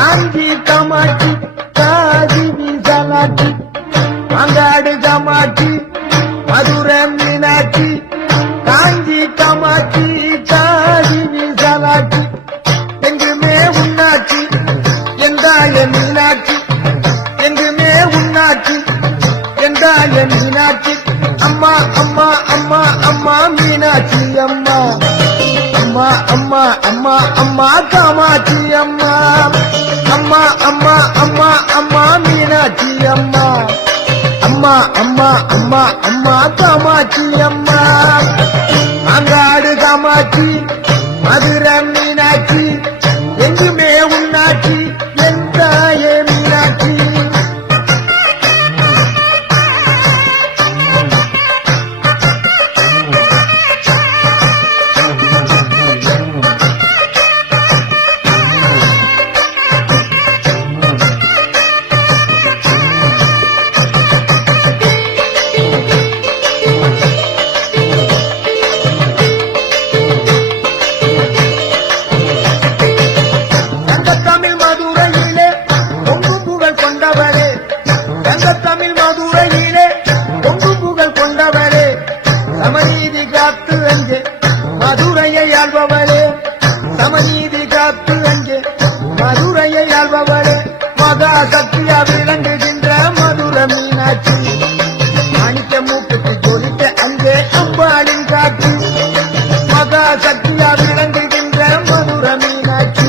காஞ்சி காமாட்சி காதி விசாலாட்சி மாங்காடு காமாட்சி மதுரை மீனாட்சி காஞ்சி காமாட்சி காதி விசாலாட்சி எங்குமே உன்னாட்சி எந்தாய மீனாட்சி எங்குமே உன்னாட்சி எந்தாய மீனாட்சி அம்மா அம்மா அம்மா அம்மா மீனாட்சி அம்மா அம்மா அம்மா அம்மா அம்மா காமாட்சி அம்மா அம்மா அம்மா அம்மா அம்மா மீனாட்சி அம்மா அம்மா அம்மா அம்மா அம்மா காமாட்சி அம்மா மாங்காடு காமாட்சி மதுரை மீனாட்சி எங்குமே உன்னாட்சி எந்தாயே மீனாட்சி சமநீதி காத்து அங்கே மதுரையை ஆள்பவளே சமநீதி காத்து அங்கே மதுரையை ஆள்பவளே மகா சக்தியா விளங்குகின்ற மதுரை மீனாட்சி மாணிக்க மூக்குக்கு ஜொலிக்க அங்கே அம்பாளின் காட்சி மகா சக்தியா விளங்குகின்ற மதுரை மீனாட்சி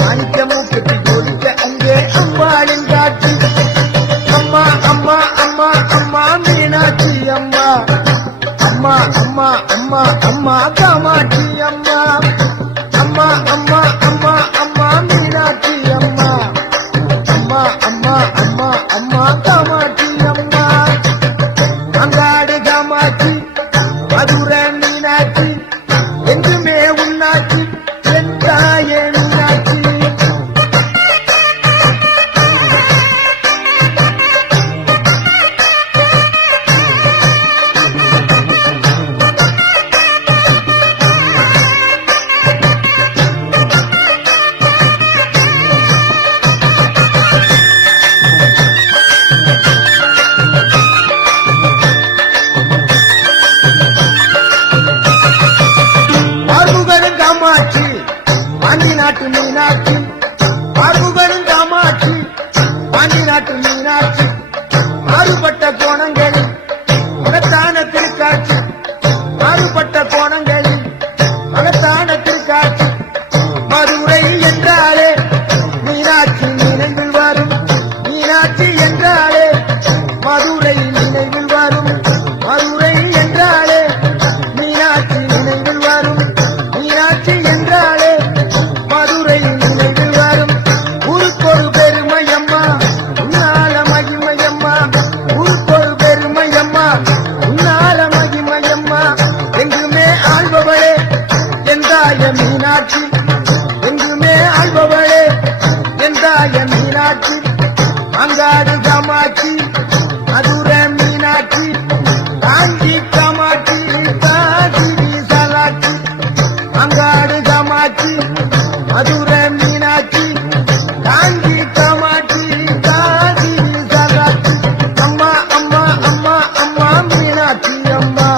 மாணிக்க மூக்குக்கு ஜொலிக்க அங்கே அம்பாளின் காட்சி அம்மா அம்மா அம்மா அம்மா மீனாட்சி அம்மா அம்மா அம்மா அம்மா அம்மா காமாட்சி அம்மா அம்மா அம்மா அம்மா அம்மா மீனாட்சி அம்மா அம்மா அம்மா அம்மா அம்மா காமாட்சி அம்மா அங்காடு காமாட்சி மதுரை மீனாட்சி எங்குமே உன்னாட்சி எந்தாயே மீனாட்சி பாண்டி நாட்டு மீனாட்சி பார்வுகளும் காமாட்சி பாண்டி நாட்டு மீனாட்சி மாறுபட்ட கோணங்களில் மகத்தான திருக்காட்சி மாறுபட்ட கோணங்களில் மகத்தான திருக்காட்சி மதுரை என்றாலே மீனாட்சி நினைவில் வரும் மீனாட்சி என்றாலே மதுரை நினைவில் வரும் மதுரை என்றாலே மீனாட்சி நினைவில் வரும் மீனாட்சி என்றாலே மதுரை நினைவில் வரும் ஊருக்கொரு பெருமையம்மா உன்னால மகிமையம்மா ஊருக்கொரு பெருமையம்மா உன்னால மகிமையம்மா எங்குமே ஆள்பவளே எந்தாய மீனாட்சி எங்குமே ஆள்பவளே எந்தாய மீனாட்சி மாங்காடு காமாட்சி மதுரை மீனாட்சி காஞ்சி காமாட்சி காதி விசாலாட்சி மாங்காடு காமாட்சி மதுரை மீனாட்சி காஞ்சி காமாட்சி காதி விசாலாட்சி அம்மா அம்மா அம்மா அம்மா மீனாட்சி அம்மா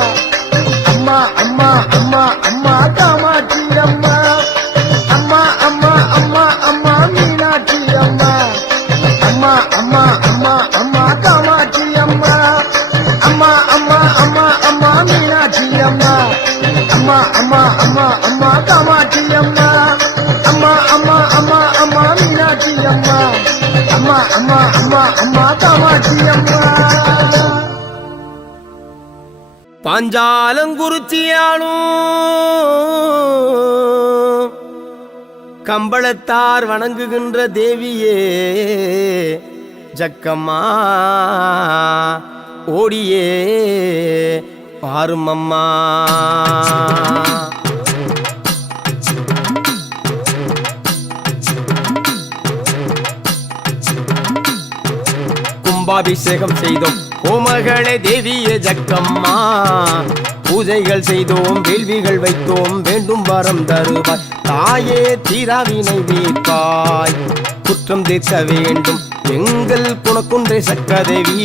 அம்மா அம்மா அம்மா அம்மா காமாட்சி அம்மா அம்மா அம்மா அம்மா அம்மா மீனாட்சி அம்மா அம்மா அம்மா அம்மா அம்மா காமாட்சி அம்மா அம்மா அம்மா அம்மா அம்மா மீனாட்சி அம்மா அம்மா அம்மா அம்மா அம்மா காமாட்சி அம்மா அம்மா அம்மா அம்மா அம்மா மீனாட்சி அம்மா அம்மா அம்மா அம்மா அம்மா காமாட்சி அம்மா பாஞ்சாலங்குறிச்சியாளும் கம்பளத்தார் வணங்குகின்ற தேவியே ஜக்கம்மா ஓடியே பாரும் அம்மா கும்பாபிஷேகம் செய்தோம் ஓமகளே தேவியே ஜக்கம்மா பூஜைகள் செய்தோம் வேள்விகள் வைத்தோம் வேண்டும் வரம் தருவாய் தாயே தீராவினை தீர்ப்பாய் குற்றம் தீர்க்க வேண்டும் எங்கள் குணக்குன்றை சக்கதேவி.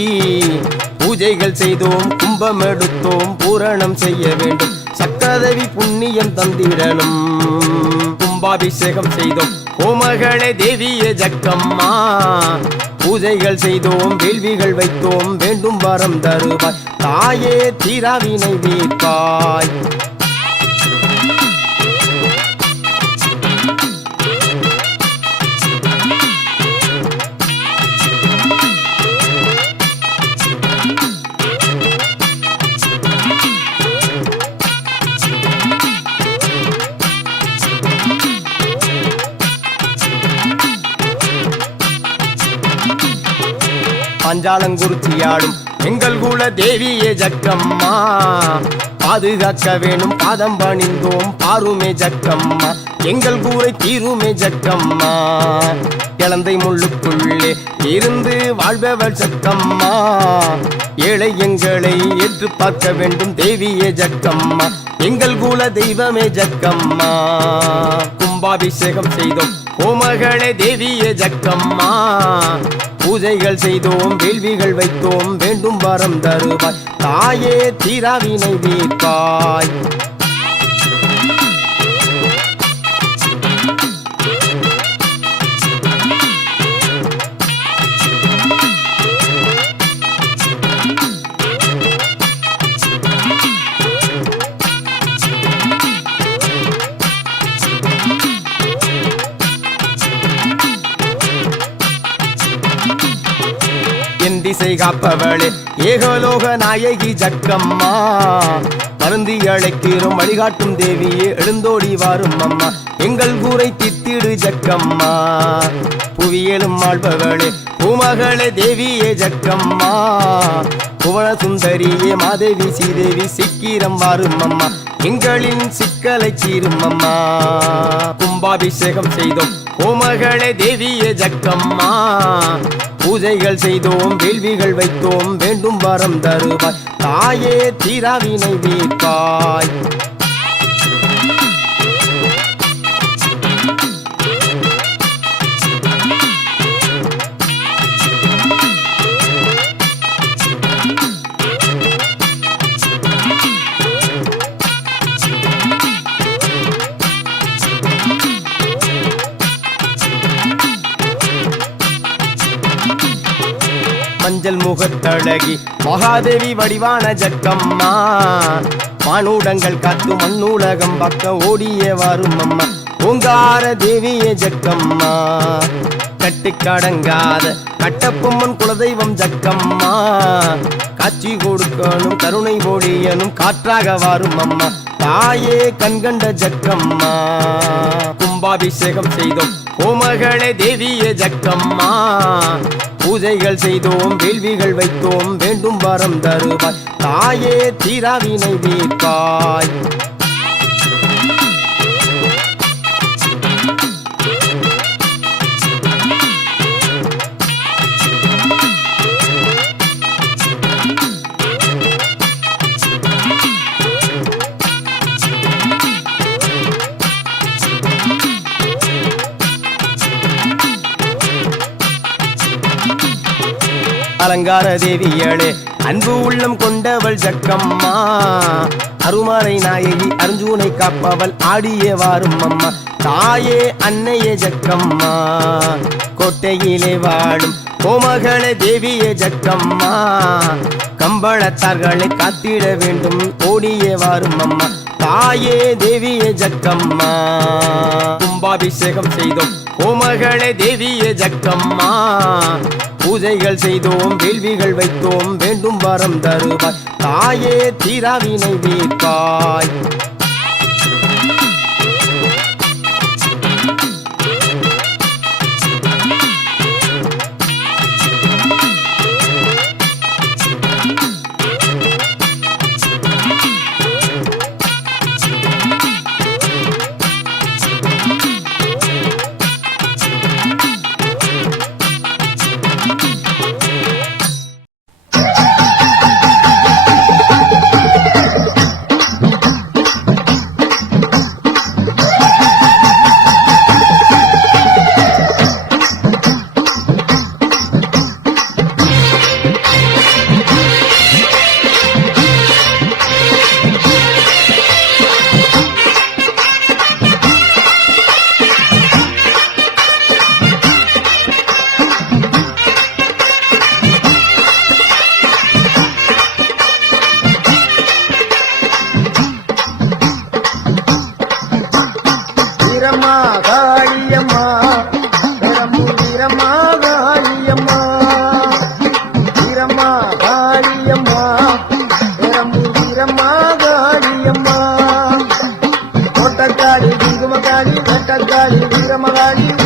பூஜைகள் செய்தோம் கும்பம் எடுத்தோம் பூரணம் செய்ய வேண்டும் சக்கதேவி புண்ணியம் தந்திடணும். கும்பாபிஷேகம் செய்தோம் கோமகளே தேவியே ஜக்கம்மா. பூஜைகள் செய்தோம் வேள்விகள் வைத்தோம் வேண்டும் வரம் தருவாய் தாயே தீராவினை தீர்ப்பாய். பஞ்சாலங்குறிச்சியாடும் எங்கள் குல தேவியே ஜக்கம்மா. பாதுகாக்க வேணும் பாதம் பணிந்தோம் பாருமே ஜக்கம்மா. எங்கள் கூரை தீருமே ஜக்கம்மா. இளந்தை முள்ளுக்குள்ளே இருந்து வாழ்பவள் ஜக்கம்மா. ஏழை எங்களை ஏற்று பார்க்க வேண்டும் தேவியே ஜக்கம்மா. எங்கள் குல தெய்வமே ஜக்கம்மா. கும்பாபிஷேகம் செய்தோம் கோமகளே தேவியே ஜக்கம்மா. பூஜைகள் செய்தோம் வேள்விகள் வைத்தோம் வேண்டும் வரம் தருவாய் தாயே தீராவினை தீர்ப்பாய். திசை காப்பவளே ஏகலோக நாயகி ஜக்கம்மா. மருந்தி அழைக்கிறோம் வழிகாட்டும் தேவியே எழுந்தோடி வாரும் அம்மா. எங்கள் கூரை தித்திடு ஜக்கம்மா. புவியலும் ஆள்பவளே பூமகளே தேவியே ஜக்கம்மா. புவன சுந்தரியே மாதேவி ஸ்ரீதேவி சீக்கிரம் வாரும் அம்மா. எங்களின் சிக்கலை சீரும் அம்மா. கும்பாபிஷேகம் செய்தோம் கோமகளே தேவியே ஜக்கம்மா. பூஜைகள் செய்தோம் வேள்விகள் வைத்தோம் வேண்டும் வரம் தருவாய் தாயே தீராவினை தீர்ப்பாய். மஞ்சள் முகத்தழகி மகாதேவி வடிவான ஜக்கம்மா. மானூடங்கள் காத்து மண்ணூலகம் பக்க ஓடிய வரும் அம்மா. ஓங்கார தேவியே ஜக்கம்மா. கட்டுக்கடங்காத கட்டப்பொம்மன் குலதெய்வம் ஜக்கம்மா. காட்சி கொடுக்கணும் கருணை பொழியனும் காற்றாக வரும் அம்மா தாயே கண்கண்ட ஜக்கம்மா. கும்பாபிஷேகம் செய்தோம் கோமகளே தேவியே ஜக்கம்மா. பூஜைகள் செய்தோம் வேள்விகள் வைத்தோம் வேண்டும் வரம் தருவாய் தாயே தீராவினை தீர்ப்பாய். அலங்கார தேவியளே அன்பு உள்ளம் கொண்டவள் ஜக்கம்மா. அருமறை நாயகி அர்ஜுனை காப்பவள் ஆடிய வாரும் அம்மா தாயே அன்னையே ஜக்கம்மா. கோட்டையிலே வாழும் கோமகளே தேவியே ஜக்கம்மா. கம்பளத்தார்களை காத்திட வேண்டும் ஓடிய வாரும் அம்மா தாயே தேவியே ஜக்கம்மா. கும்பாபிஷேகம் செய்தோம் கோமகளே தேவியே ஜக்கம்மா. பூஜைகள் செய்தோம் வேள்விகள் வைத்தோம் வேண்டும் வரம் தருவாய் தாயே தீராவினை தீர்ப்பாய்.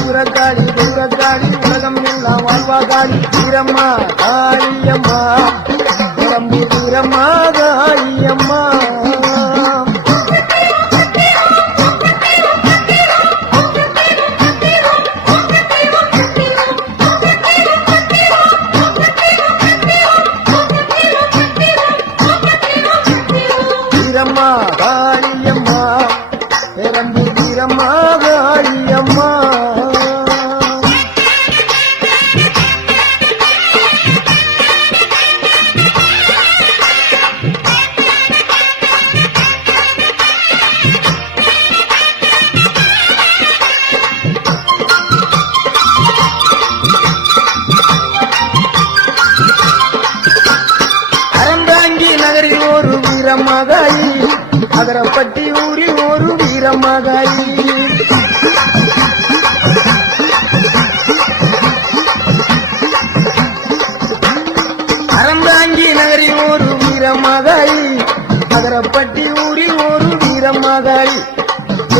உரக்காளி குரக்காளி உலகம் எல்லாம் வாழ்வா காளி வீரம்மா காளியம்மா உடம்பு வீரம்மா காளியம்மா வீரம்மா காளியம்மா உடம்பு வீரம்மா காளியம்மா அறந்தாங்கி நகரில் ஒரு வீரமகாயி அகரப்பட்டி ஊரில் ஒரு வீரமகாயி அறந்தாங்கி நகரில் ஒரு வீரமகாயி அகரப்பட்டி ஊரில் ஒரு வீரமகாயி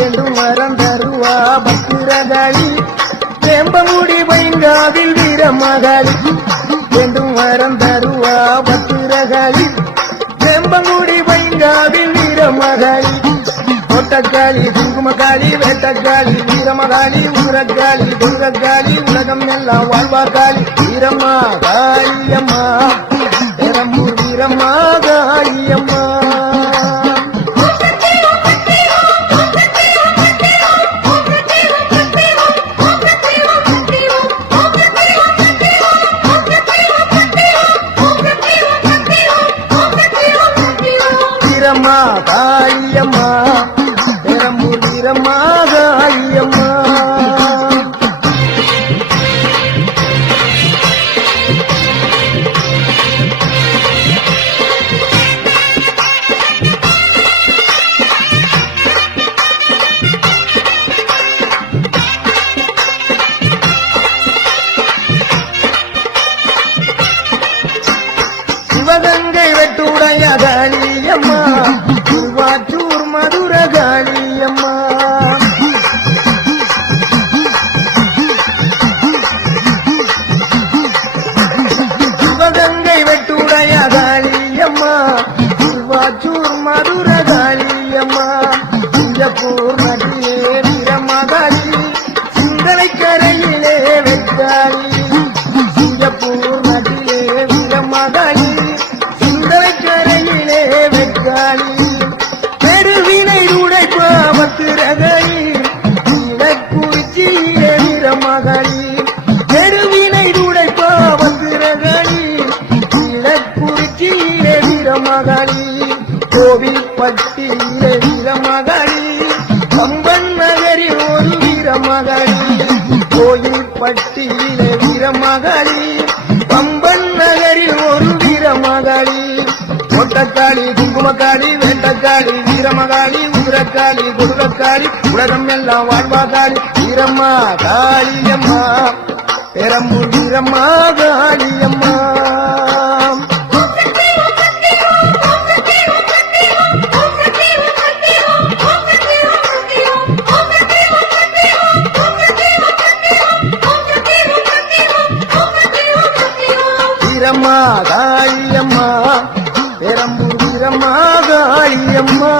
என்றும் வரம் தருவா பத்திரகாளி வேம்பமுடி பைங்காவில் வீரமகாளி என்றும் வரம் தருவா பத்திரகாளி வேம்பங்குடி பைங்காவில் வீரமகாளி கோட்டக்காளி குங்குமக்காளி வேட்டக்காளி வீரமகாளி ஊரக்காளி துங்கக்காளி உலகம் எல்லாம் வாழ்வா காளி வீரம்மா காளியம்மா பெரம்பூர் வீரம்மா காளியம்மா வீரம்மா காளியம்மா பெரம்பூர் வீரம்மா காளியம்மா சிவகங்கை வெட்டுடைய காளியம்மா திருவாச்சூர் மதுர காளியம்மா சிவகங்கை வெட்டுடைய காளியம்மா திருவாச்சூர் மதுர காளியம்மா சிங்கப்பூர் நதியே வீரமகாளி சிந்தனை கரையிலே வெட்டாளி சிங்கப்பூர் நதியே வீரமகாளி சிந்தனை கரையிலே வெட்டாளி பெருவினை உடைப்பா பத்திரகாளி குறிச்சியிலே வீரமகாளி பெருவினை உடைப்பா பத்திரகாளி குறிச்சியிலே வீரமகாளி கோவில் பட்டியிலே வீரமகாளி கம்பன் நகரில் ஒரு வீரமகாளி கோயில் பட்டியிலே வீரமகாளி கம்பன் நகரில் ஒரு வீரமகாளி கோட்டக்காளி குங்குமக்காளி வேட்டக்காளி வீரமகாளி உரக்காளி குடுக்கக்காளி உலகம் எல்லாம் வாழ்வா காளி வீரம்மா காளியம்மா பெரம்பூர் வீரம்மா காளியம்மா வீரம்மா காளியம்மா பெரம்பூர் வீரம்மா காளியம்மா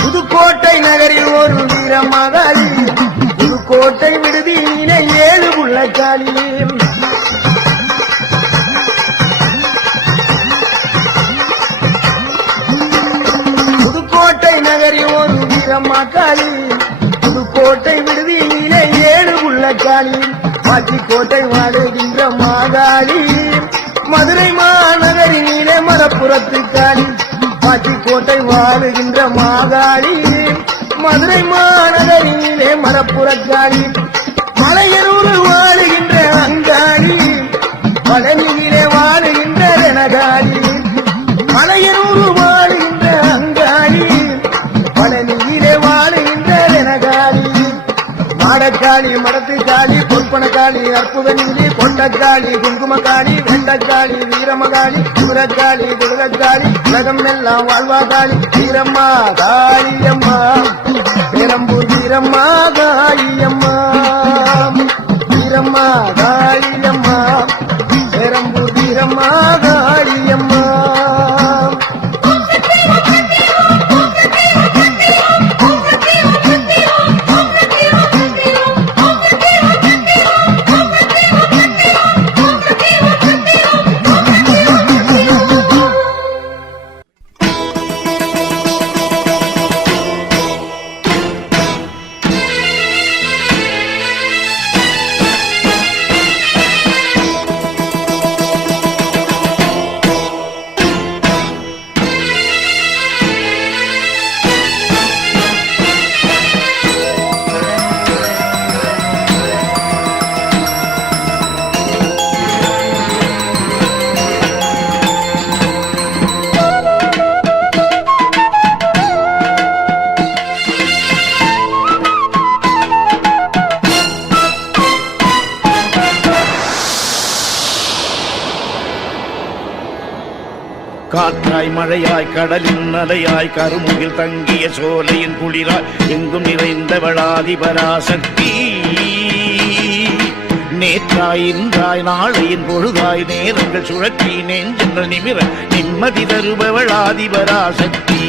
புதுக்கோட்டை நகரில் ஒரு வீரமகாளி புதுக்கோட்டை விடுதியிலே 7 புள்ளக்காளி புதுக்கோட்டை நகரில் ஒரு வீரமகாளி புதுக்கோட்டை விடுதியிலே 7 புள்ளக்காளி பாட்டிக்கோட்டை வாடுகின்ற மாகாளி மதுரை மாநகரிலே மரப்புறத்து காளி பாட்டிக்கோட்டை வாழுகின்ற மாகாளி மதுரை மாநகரிலே மரப்புறக்காளி மலையனூர் வாழுகின்ற அங்காளி பழனியிலே வாழுகின்ற ரணகாளி மலையனூர் வாழுகின்ற அங்காளி மண்டக்காளி மடத்துக்காளி பொற்பனக்காளி அற்புத நிதி கொண்டக்காளி குங்குமக்காளி வெண்டக்காளி வீரமகாளி குரக்காளி குதிரக்காளி உலகம் எல்லாம் வாழ்வாகாளி வீரம்மா காளியம்மா பெரம்பூர் வீரம்மா காளியம்மா வீரம்மா காளியம்மா பெரம்பூர் வீரம்மா காளியம்மா காற்றாய் மழையாய் கடலின் அலையாய் கருமுகில் தங்கிய சோலையின் குளிராய் எங்கும் நிறைந்தவளாதிபராசக்தி நேற்றாய் இன்றாய் நாளையின் பொழுதாய் நேரங்கள் சுழற்றி நெஞ்சங்கள் நிமிர நிம்மதி தருபவளாதிபராசக்தி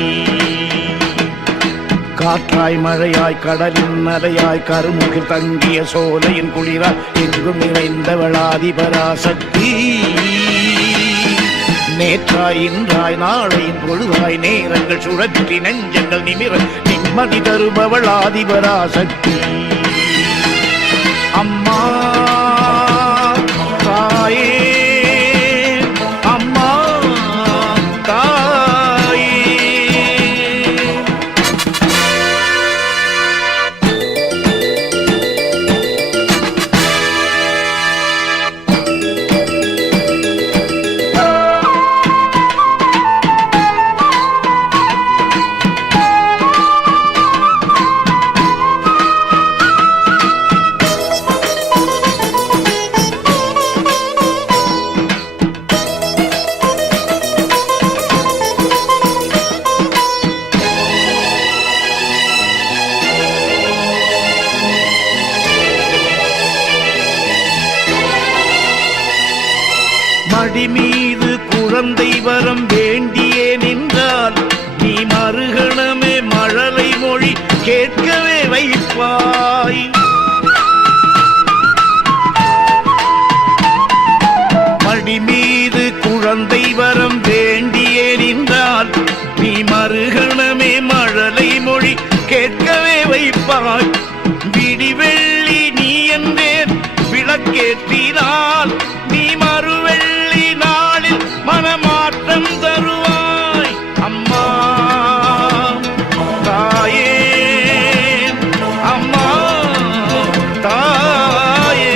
காற்றாய் மழையாய் கடலின் அலையாய் கருமுகில் தங்கிய சோலையின் குளிராய் எங்கும் நிறைந்தவளாதிபராசக்தி நேற்றாய் இன்றாய் நாளையின் பொழுதாய் நேரங்கள் சுழற்றி நெஞ்சங்கள் நிமிர நிம்மதி தருபவள் ஆதிபராசக்தி அம்மா தாயே அம்மா தாயே மடி மீது குழந்தை வரம் வேண்டியே நின்றால் நீ மறுகணமே மழலை மொழி கேட்கவே வைப்பாய் மடி மீது குழந்தை வரம் வேண்டியே நின்றால் நீ மறுகணமே மழலை மொழி கேட்கவே வைப்பாய் விடிவெள்ளி நீ என்றேன் விளக்கேற்றினால் நீ மறுவெள்ளி நாளில் மனமாற்றம் தருவாய் அம்மா தாயே அம்மா தாயே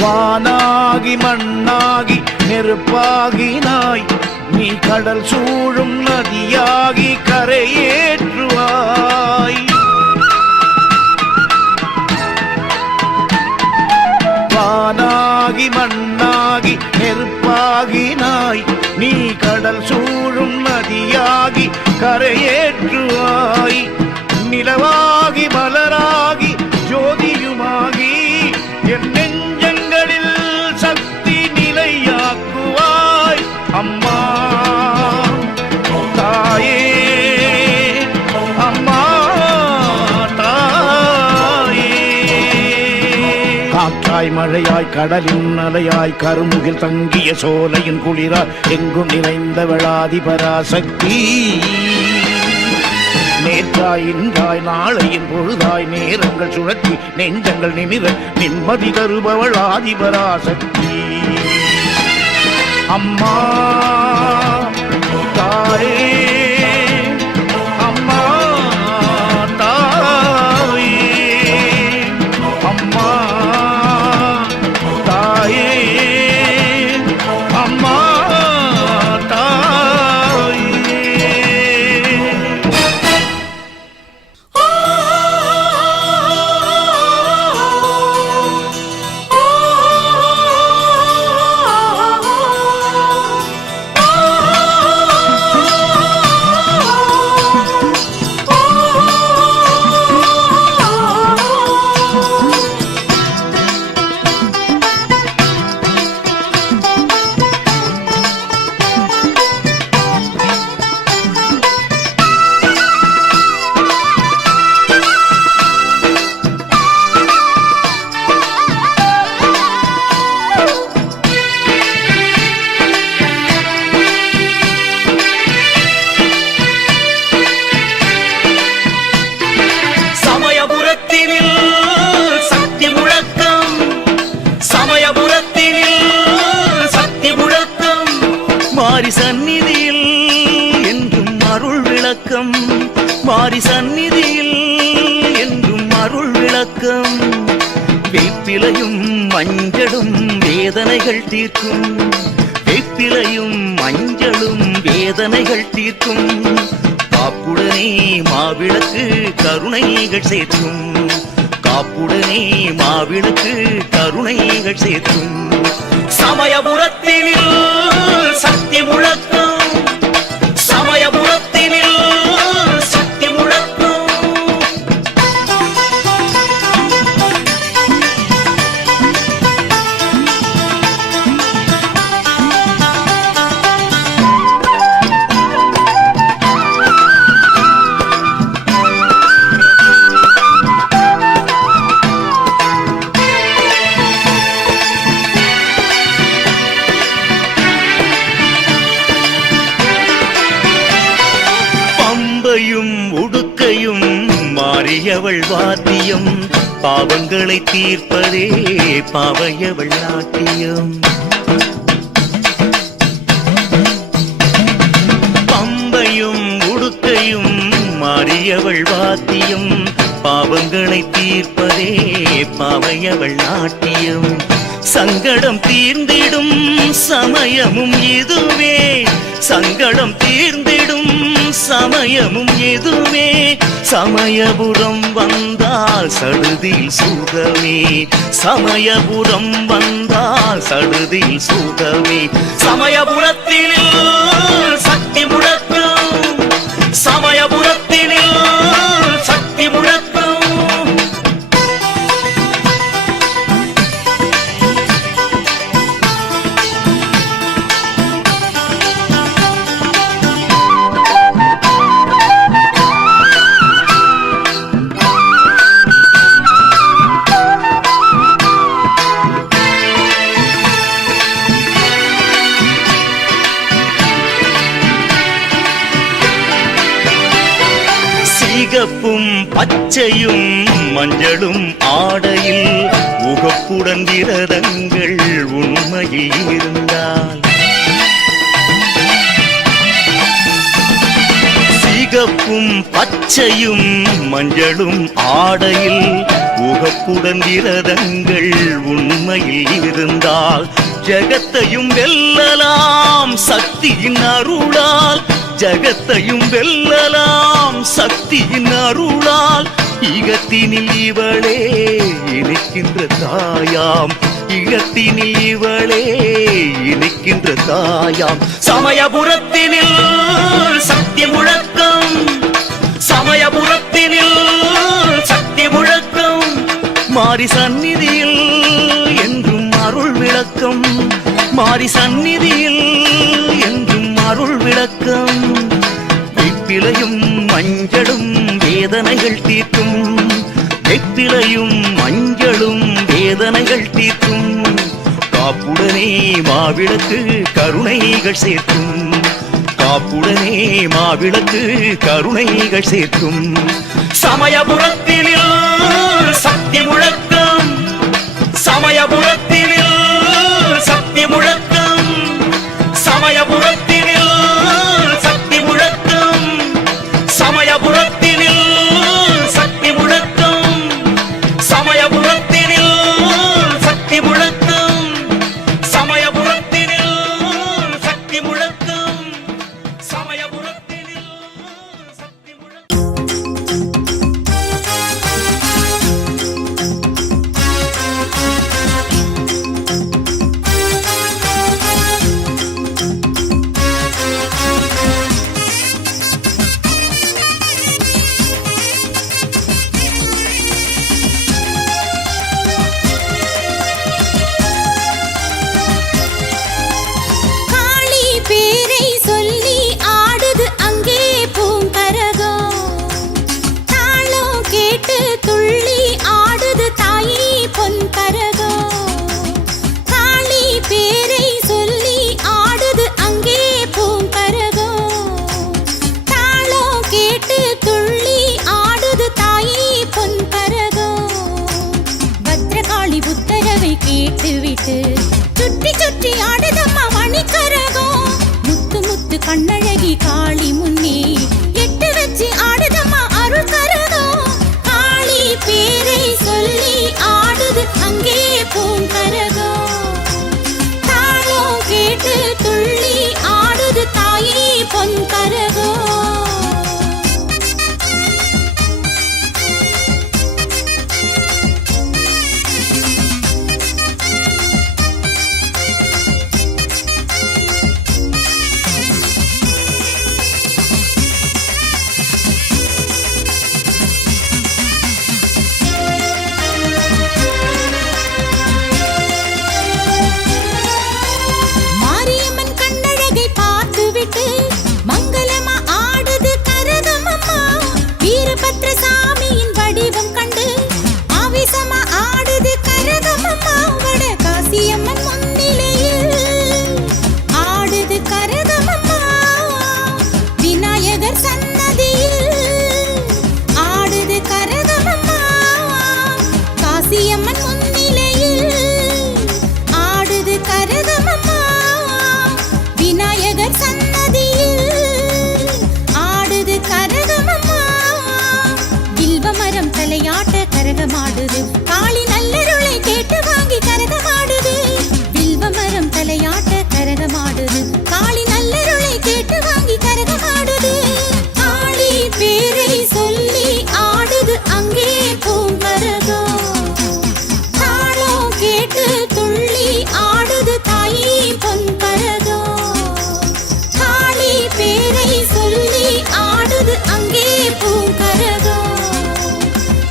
வானாகி மண்ணாகி நெருப்பாகினாய் நீ கடல் சூழும் நதியாகி கரையேற்றுவாய் வானாகி மண்ணாகி நெருப்பாகினாய் நீ கடல் சூழும் நதியாகி கரையேற்றுவாய் நிலவாகி மலராகி ஜோதியுமாகி என் நெஞ்சங்களில் சக்தி நிலையாக்குவாய் அம்மா தாயே அம்மா தாயே காற்றாய் மழையாய் கடலின் அலையாய் கருமுகில் தங்கிய சோலையின் குளிராய் எங்கும் நிறைந்த வெளாதி பராசக்தி நேற்றாய் இன்றாய் நாளையின் பொழுதாய் நேரங்கள் சுழற்றி நெஞ்சங்கள் நிமிர நிம்மதி தருபவள் ஆதிபராசக்தி அம்மா தாயே அம்மா தாயே அம்மா தாயே அம்மா தாயே சந்நிதியில் என்றும் அருள் விளக்கம் மாறி சந்நிதியில் என்றும் அருள் விளக்கம் வேப்பிலையும் மஞ்சளும் வேதனைகள் தீர்க்கும் வேப்பிலையும் மஞ்சளும் வேதனைகள் தீர்க்கும் காப்புடனே மாவிளக்கு கருணைகள் சேர்க்கும் காப்புடனே மாவிளக்கு கருணைகள் சேர்க்கும் சமயபுரத்தினில் சக்தி முழக்கம் சமயபுரத்தினில் சக்தி முழக்கம் உடுக்கையும் மாறியவள் வாத்தியம் பாவங்களை தீர்ப்பதே பாவையவள் நாட்டியம் பம்பையும் உடுக்கையும் மாறியவள் வாத்தியம் பாவங்களை தீர்ப்பதே பாவையவள் நாட்டியம் சங்கடம் தீர்ந்திடும் சமயமும் இதுவே சங்கடம் தீர்ந்திடும் சமயமும் எதுவே சமயபுரம் வந்தால் சடுதியில் சுகமே சமயபுரம் வந்தால் சடுதியில் சுகமே சமயபுரத்தில் சக்தி முழக்கம் சமயபுரத்தில் சக்தி முழக்கம் சிகப்பும் பச்சையும் மஞ்சளும் ஆடையில் உகப்புடன் விரதங்கள் உண்மையில் இருந்தால் சிகப்பும் பச்சையும் மஞ்சளும் ஆடையில் உகப்புடன் விரதங்கள் உண்மையில் இருந்தால் ஜகத்தையும் வெல்லலாம் சக்தியின் அருளால் ஜகத்தையும் வெல்லலாம் சக்தியின் அருளால் இகத்தினில் இவளே இனிக்கின்ற தாயாம் இகத்தினில் இவளே இனிக்கின்ற தாயாம் சமயபுரத்தினில் சக்தி முழக்கம் சமயபுரத்தினில் சக்தி முழக்கம் மாறி சந்நிதியில் என்றும் அருள் விளக்கம் மாறி சந்நிதியில் என்றும் அருள் விளக்கம் வெப்பிலையும் மஞ்சளும் வேதனைகள் தீர்க்கும் வெப்பிலையும் மஞ்சளும் வேதனை வேதனைகள் தீர்க்கும். காப்புடனே மாவிளக்கு கருணைகள் சேர்க்கும். காப்புடனே மாவிளக்கு கருணைகள் சேர்க்கும். சமயபுரத்தினில் சக்தி முழக்கம். சமயபுரத்தினில் சக்தி முழக்கம். சமயபுரத்தினில் சக்தி முழக்கம். சமயபுரத்தினில் சக்தி முழக்கம். சமயபுரத்தினில் சக்தி முழக்கம். சமயபுரத்தினில் சக்தி முழக்கம். சமயபுரத்தினில் சக்தி முழக்கம். காளி பேரை சொல்லி ஆடுது அங்கே பூங்கரகம். தாளம் கேட்டு துள்ளி ஆடுது தாயி பொன்கரகம். காளி பேரை சொல்லி ஆடுது அங்கே பூங்கரகம். தாளம் கேட்டு துள்ளி ஆடுது தாயி பொன்கரகம். பத்ரகாளி உத்தரவை கேட்டுவிட்டு சுற்றி சுற்றி ஆடுதம்மா மணிக்கரகம். முத்து முத்து கண்ணழகி காளி முன்னே எட்டு வச்சு ஆடுதம்மா அருள் கரகம். காளி பேரை சொல்லி ஆடுது அங்கே பூங்கரகம். தாளம் கேட்டு துள்ளி ஆடுது தாயி பொன்கரகம். மாரியம்மன் கண்ணழகை பார்த்துவிட்டு மங்களமா ஆடுது கரகமம்மா. வீரபத்ர சாமியின் வடிவம் கண்டு ஆவேசமா ஆடுது கரகமம்மா. வட காசியம்மன் முன்னிலையில் ஆடுது கரகமம்மா. விநாயகர் சன்னதியில் ஆடுது கரகமம்மா. காசியம்மன் முன்னிலையில் ஆடுது கரகமம்மா. விநாயகர் சன்னதியில் ஆடுது கரகமம்மா. வில்வமரம் தலையாட்ட கரகமாடுது காளி நல்லருளை கேட்டு வாங்கி கரகமாடுது. வில்வமரம் தலையாட்ட கரகமாடுது காளி நல்லருளை கேட்டு வாங்கி கரகமாடுது. காளி பேரை சொல்லி ஆடுது அங்கே பூங்கரகம். தாளம் கேட்டு துள்ளி ஆடுது தாயி பொன்கரகம். காளி பேரை சொல்லி ஆடுது அங்கே பூங்கரகம்.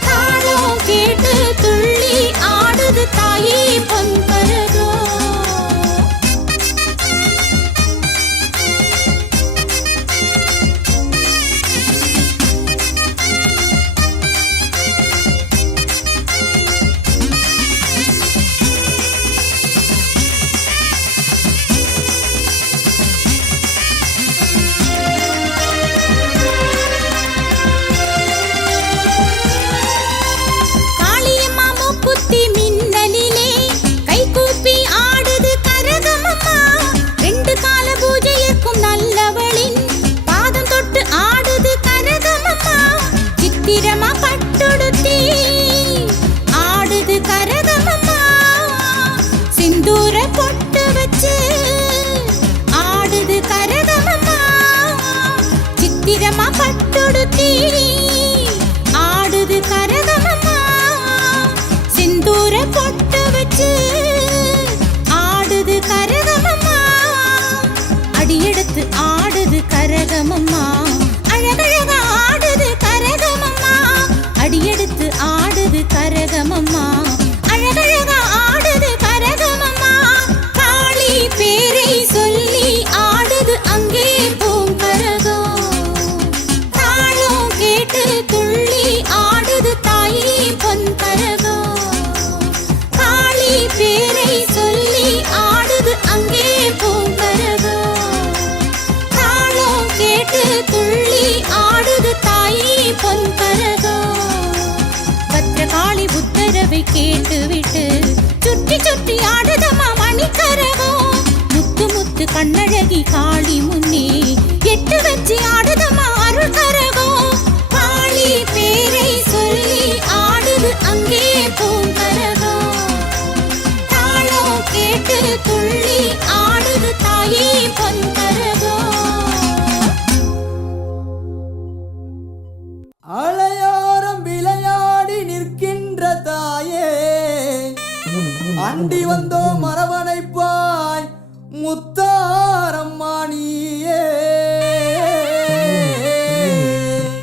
தாளம் கேட்டு துள்ளி ஆடுது தாயி பொன்கரகம். காளியம்மா மூக்குத்தி மின்னலிலே கை கேட்டுவிட்டு சுற்றி சுற்றி ஆடுதம்மா மணிக்கரகம். முத்து முத்து கண்ணழகி காளி முன்னே எட்டு வச்சு ஆடுதம்மா அருள் கரகம். காளி பேரை சொல்லி ஆடுது அங்கே பூங்கரகம். தாளம் கேட்டு துள்ளி ஆடுது தாயே பொன்கரகம். அலையோரம் விளையாடி நிற்கின்ற தாயே, அண்டி வந்தோம் மரவணைப்பாய் முத்தாரம்மானியே.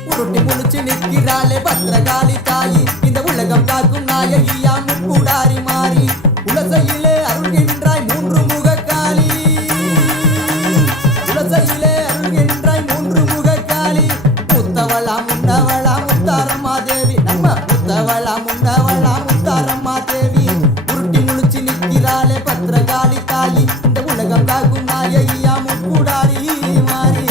உருட்டி முழிச்சு நிற்கிறாளே பத்திரகாளி தாயி, இந்த உலகம் காக்கும் நாயகியா முக்கூடாரி மாறி. உலசையிலே அருள்கின்றாய் மூன்று முகக்காளி, உலசையிலே அருள்கின்றாய் மூன்று முகக்காளி. முத்தவளா முன்னவளா முத்தாரம்மா தேவி, நம்ம முத்தவளா முன்னவளா முத்தாரம்மா தேவி. உருட்டி முழிச்சு நிற்கிறாளே பத்திரகாளி தாயி, இந்த உலகம் காக்கும் நாயகியா முக்கூடாரி மாறி.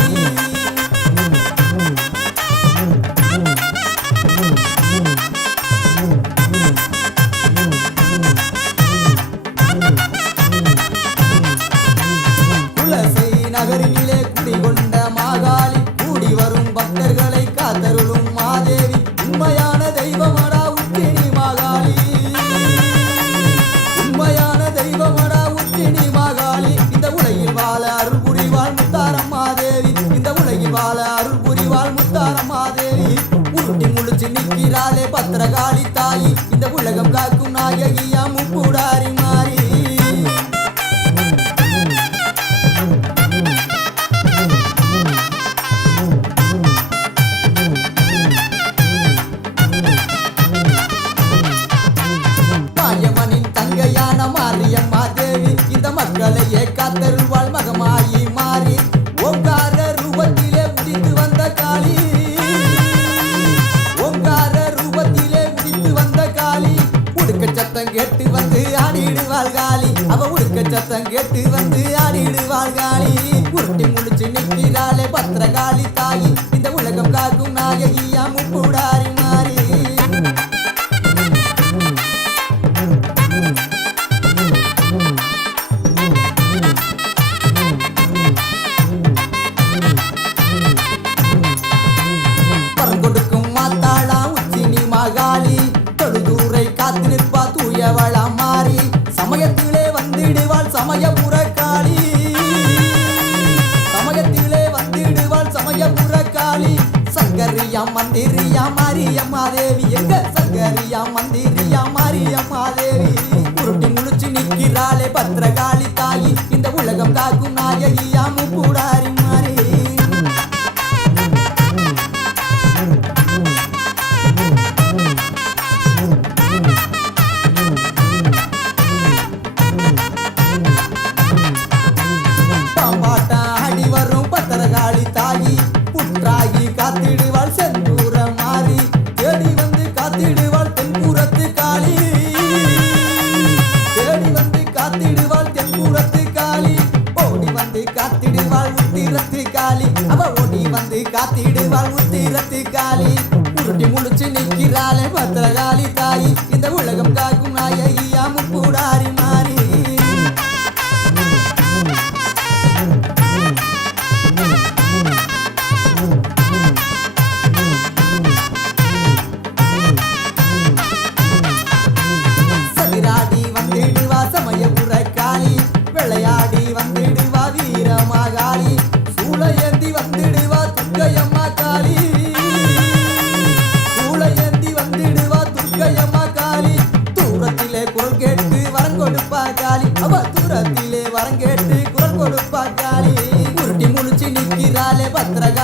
குலசை நகரினிலே குடிகொண்ட மாகாளி, கூடி வரும் பக்தர்களை காத்தருளும் மாதேவி. உண்மையான தெய்வமடா உத்தினி மாகாளி, உண்மையான தெய்வமடா உத்தினி மாகாளி. இந்த உலகில் வாழ அருள் புரிவாள் முத்தாரம்மா தேவி, இந்த உலகில் வாழ அருள் புரிவாள் முத்தாரம்மா தேவி. உருட்டி முழிச்சு நிற்கிறாளே பத்திரகாளி தாயி, இந்த உலகம் காக்கும் நாயகியா முக்கூடாரி மாறி. மாயவனின் தங்கையான மாரியம்மா தேவி, இந்த மக்களையே காத்தருள்வாள் மகமாயி மாறி. ஓங்கார ரூபத்திலே உதித்து வந்த காளி, ஓங்கார ரூபத்திலே உதித்து வந்த காளி. உடுக்க சத்தம் கேட்டு வந்து ஆடிடுவாள் காளி, அவ உடுக்க சத்தம் கேட்டு வந்து ஆடிடுவாள் காளி. உருட்டி முழிச்சு நிற்கிறாளே பத்திரகாளி தாயி, இந்த உலகம் காக்கும் நாயகியா முக்கூடாரி மாறி. பரங்கொடுக்கும் மாத்தாளா உச்சினி மகாளி, தொழுதூரை காத்து நிற்பா தூயவளா மாறி. சமயத்திலே வந்திடுவாள் சமயபுர காளி, சமயத்திலே வந்திடுவாள் சமயபுர காளி. சங்கரியா மந்திரியா மாரியம்மா தேவி, எங்க சங்கரியா மந்திரியா மாரியம்மா தேவி. உருட்டி முழிச்சு நிற்கிறாளே பத்திரகாளி தாயி, இந்த உலகம் காக்கும் நாயகியா முக்கூடாரி மாறி. பாம்பாட்டா அடி வரும் பத்திரகாளி தாயி, புற்றாகி காத்திடுவாள் செந்தூர மாறி. தேடி வந்து காத்திடுவாள் தென்புறத்து காளி, தேடி வந்து காத்திடுவாள் தென்புறத்து காளி. ஓடி வந்து காத்திடுவாள் உத்திரத்து காளி, அவ ஓடி வந்து காத்திடுவாள் உத்திரத்து காளி. உருட்டி முழிச்சு நிற்கிறாளே பத்திரகாளி தாயி, இந்த உலகம் காக்கும் நாயகியா முக்கூடாரி மாறி. சதிராடி வந்திடுவா சமயபுர காளி, விளையாடி வந்திடுவா வீரமாகாளி. சூளையேந்தி வந்திடுவா துர்க்கையம்மா காளி, சூளையேந்தி வந்திடுவா துர்க்கையம்மா காளி. தூரத்திலே குரல் கேட்டு வரம் கொடுப்பா காளி, அவ தூரத்திலே வரம் கேட்டு குரல் கொடுப்பா காளி. உருட்டி முழிச்சு நிற்கிறாளே பத்திரகாளி